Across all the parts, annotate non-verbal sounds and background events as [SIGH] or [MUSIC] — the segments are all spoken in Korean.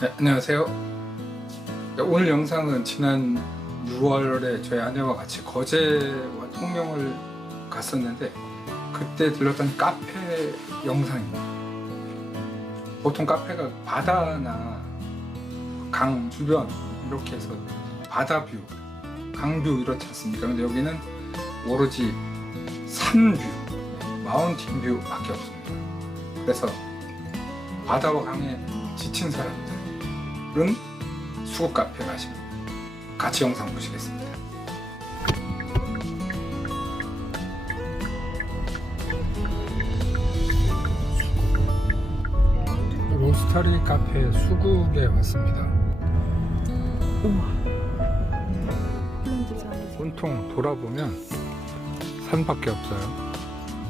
네, 안녕하세요. 네, 오늘 영상은 지난 6월에 저희 아내와 같이 거제와 통영을 갔었는데 그때 들렀던 카페 영상입니다. 보통 카페가 바다나 강 주변 이렇게 해서 바다 뷰, 강뷰 이렇지 않습니까? 근데 여기는 오로지 산뷰, 마운틴 뷰밖에 없습니다. 그래서 바다와 강에 지친 사람들 은 수국 카페 가시면 같이 영상 보시겠습니다. 로스타리 카페 수국에 왔습니다. 온통 돌아보면 산밖에 없어요.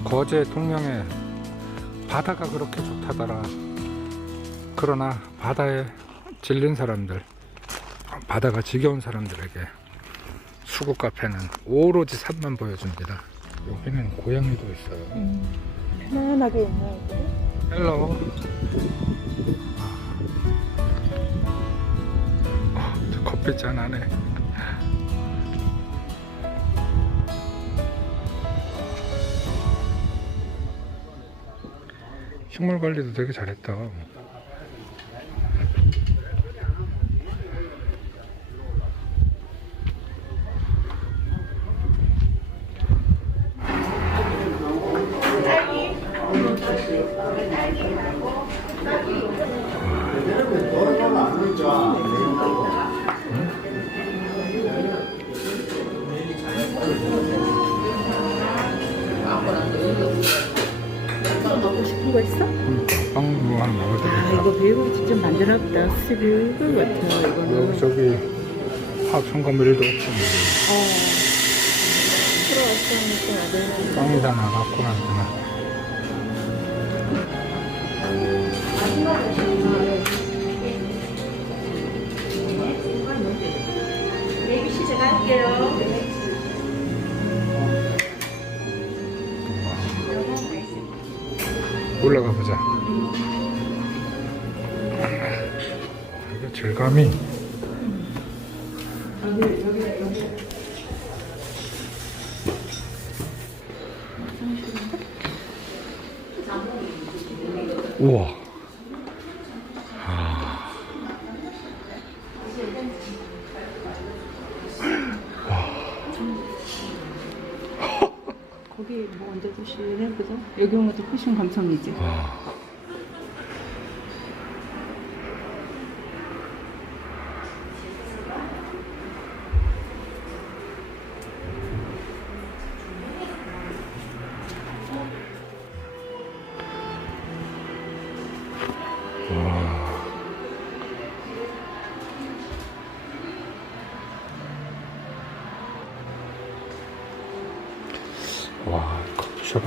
거제 통영에 바다가 그렇게 좋다더라. 그러나 바다에 질린 사람들, 바다가 지겨운 사람들에게 수국 카페는 오로지 산만 보여줍니다. 여기는 고양이도 있어요. 편안하게 있나 여기? 헬로. 아, 저 커피 짠 하네. 식물 관리도 되게 잘했다. 직접 만들었다 스릴 것 같아 여기 이거는 저기 화천과 밀도 어 들어왔으니까 아들 빵이다 나갖고 나구나. ABC 제가 할게요. 올라가 보자. 질감이 우와. 거기 뭐 얹어주시네 그죠? 여기 오면 또 쿠션 감성이지 와.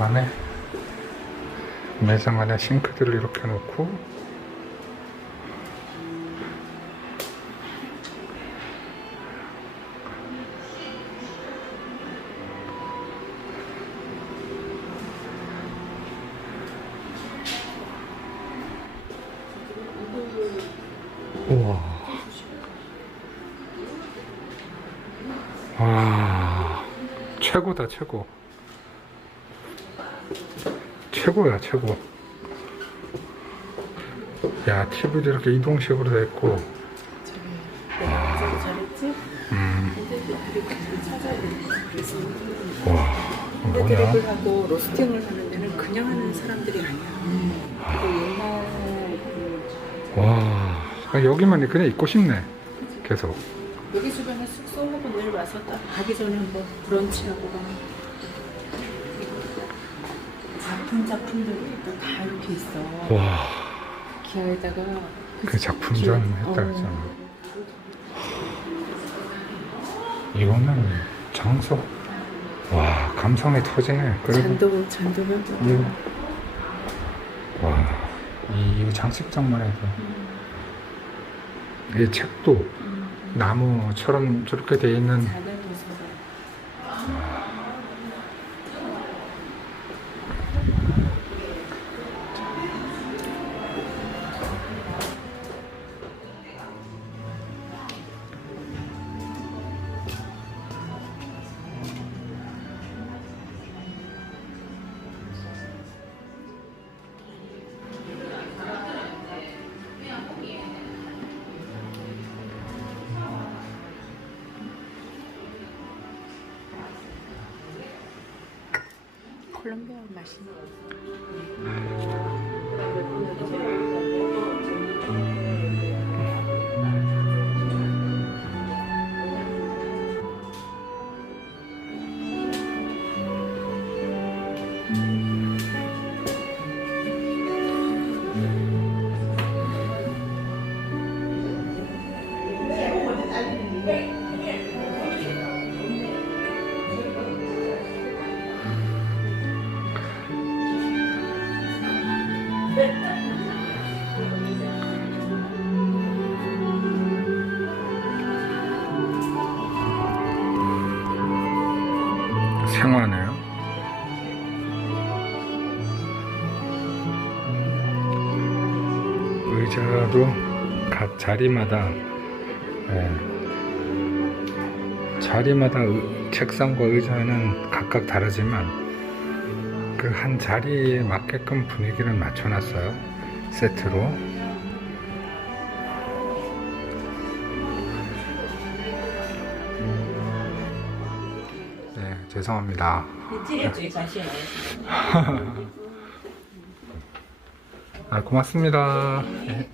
안에 매장 안에 싱크대를 이렇게 놓고 우와. 와, 최고다, 최고. 최고야, 최고. 야, TV도 이렇게 이동식으로 돼 있고, 그리고 와, 뭐냐? 드립을 하고 로스팅을 하는 데는 그냥 하는 사람들이 아니야 그 옛날 그 와, 아, 여기만 그냥 있고 싶네. 계속. 여기 주변에 숙소 내일 와서 딱 가기 전에 한번 브런치하고 가. 작품 작품들이 또 다 이렇게 있어. 와, 기아에다가 그 작품전 했다 어. 그랬잖아. 이거는 장소. 와, 감성이 터지네. 그리고, 잔도 잔도면 음. 와, 이, 장식장만 해도. 이 책도 나무처럼 저렇게 돼 있는 작은 콜롬비아 맛있는 생화네 의자도 각 자리마다 예, 자리마다 의- 책상과 의자는 각각 다르지만 그 한 자리에 맞게끔 분위기를 맞춰놨어요. 세트로. 네 죄송합니다. 찌렸죠, 다시 [LAUGHS] 아 고맙습니다 네.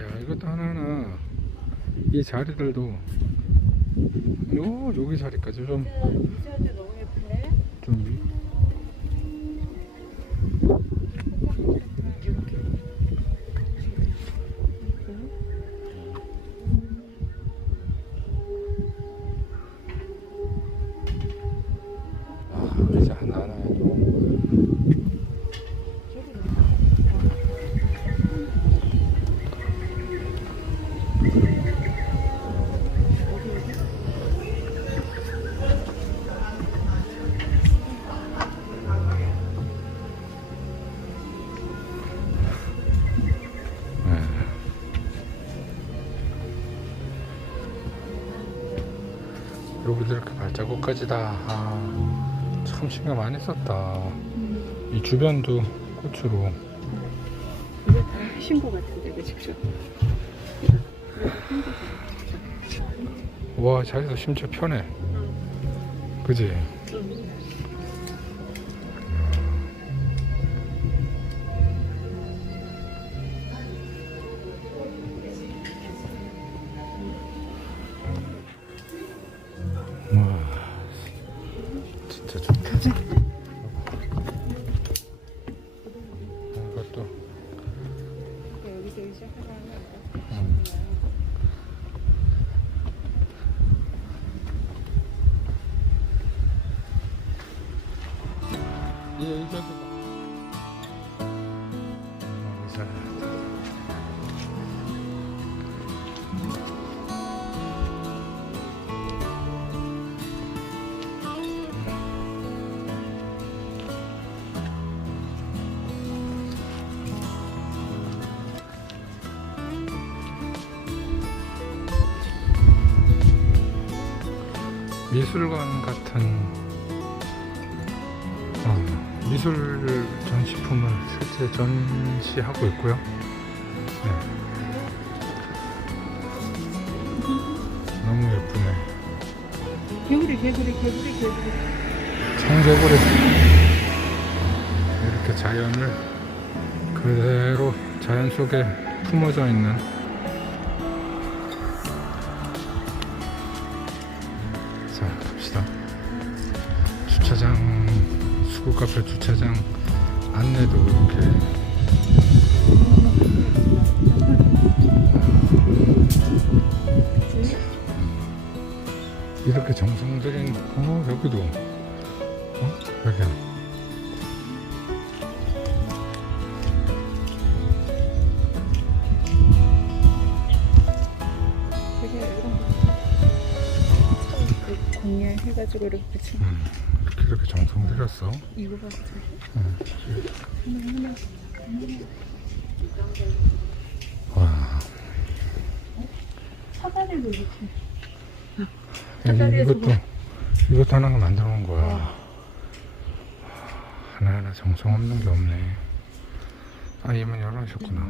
야 이것도 하나하나 이 자리들도 요 여기 자리까지 좀 여기도 이렇게 발자국까지 다, 아, 참 신경 많이 썼다. 이 주변도 꽃으로. 이거 다 하신 것 같은데, 그 직접. 와, 자리도 심지어 편해. 그지? 와, Thank you. 미술관 같은 어, 미술 전시품을 실제 전시하고 있고요. 네. 너무 예쁘네. 개구리, 개구리, 개구리, 개구리. 청개구리 이렇게 자연을 그대로 자연 속에 품어져 있는 수구 카페 주차장 안내도 이렇게 이렇게 정성 들인 어 여기도 어? 여기야. 되게 이런 거. 그 공예해가지고 이렇게 음, 이렇게, 이렇게 정성 들였어. 이거 봐. 저기. 와. 사다리도 이렇게. 여기 사다리에서 이것도 이것도 하나가 만들어 놓은 거야. 하나하나 정성 없는 게 없네. 아, 이문 열어주셨구나.